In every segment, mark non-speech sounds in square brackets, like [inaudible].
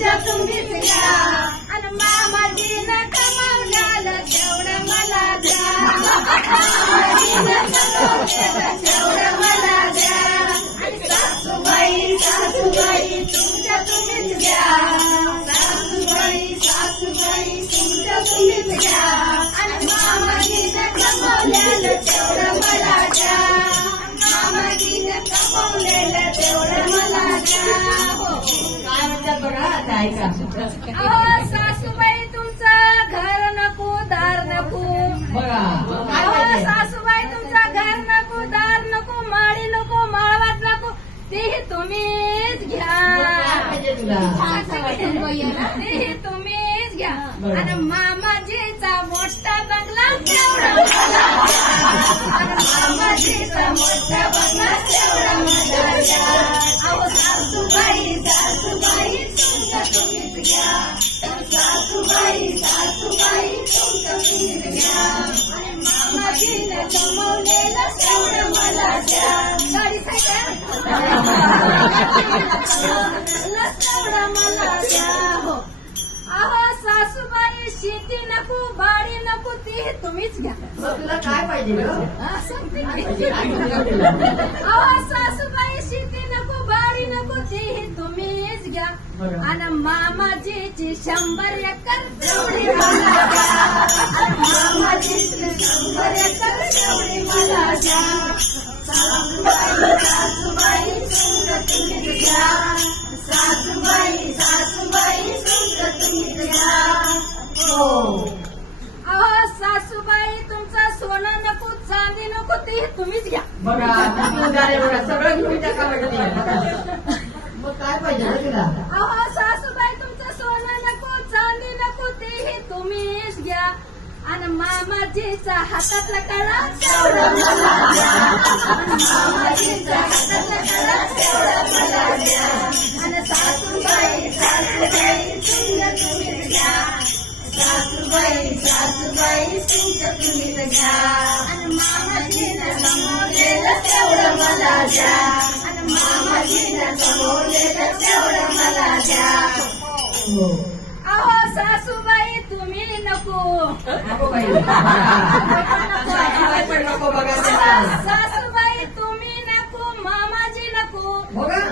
तुमच्या तुम्हीच घ्या सासूबाई तुमचं घर नको दार नको. सासूबाई तुमचं घर नको दार नको माळी नको माळवात नको. तेही तुम्हीच घ्या. तेही तुम्हीच घ्या. आणि मामाजीचा मोठा बंगला [laughs] हो अहो सासूबाई शेती नको बाडी नको ती तुम्हीच घ्या मग तुला काय पाहिजे अहो सासूबाई शेती नको बाडी नको ती तुम्हीच घ्या. आणि मामाजीची शंभर एकर अहो सासूबाई तुमचं सोनं नको चांदी नको ते तुम्हीच घ्या. बघा तुम्ही गाणे बघा सगळं घेऊन टाका मग काय पाहिजे ग तुला? अहो सासूबाई तुमचं सोनं नको चांदी नको तेही तुम्हीच घ्या. आणि मामाजीचा हातातला कळा मामाजीचा सासूबाई सासूबाई तुमचं तुम्हीच घ्या आणि मामाजीनं कमवलेलं तेवढं मला द्या. आणि मामाजीनं कमवलेलं तेवढं मला द्या. अहो सासूबाई तुम्ही नको. नको बाई. [laughs] सासूबाई पण नको बघा. त्याला. सासूबाई तुम्ही नको. मामाजी नको.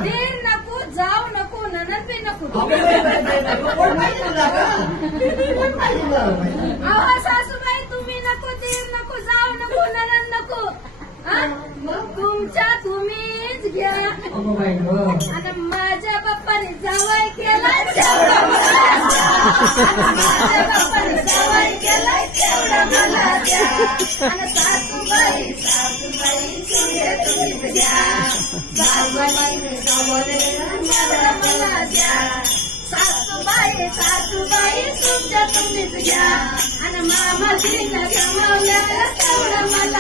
दीर नको जाऊ नको ननद बी नको अगं बाई, बाई, बाई, बाई, मग कोण पाहिजे तुला ग पाहिजे ग? अहो सासूबाई तुम्ही नको दीर नको जाऊ नको ननद नको. हा? तुमच्या तुम्हीच घ्या. अगं बाई ग आणि माझ्या बाप्पाने जावाय केला तेवढा मला द्या. माझ्या बाप्पाने जावाय केला तेवढा मला द्या. आणि सासूबाई सासूबाई तुझे तुम्हीच घ्या. कमवलेलं तेवढं मला द्या. सासूबाई सासूबाई तुमच्या तुम्हीच घ्या. आणि मामा तिला कमावल्या तेवढं मला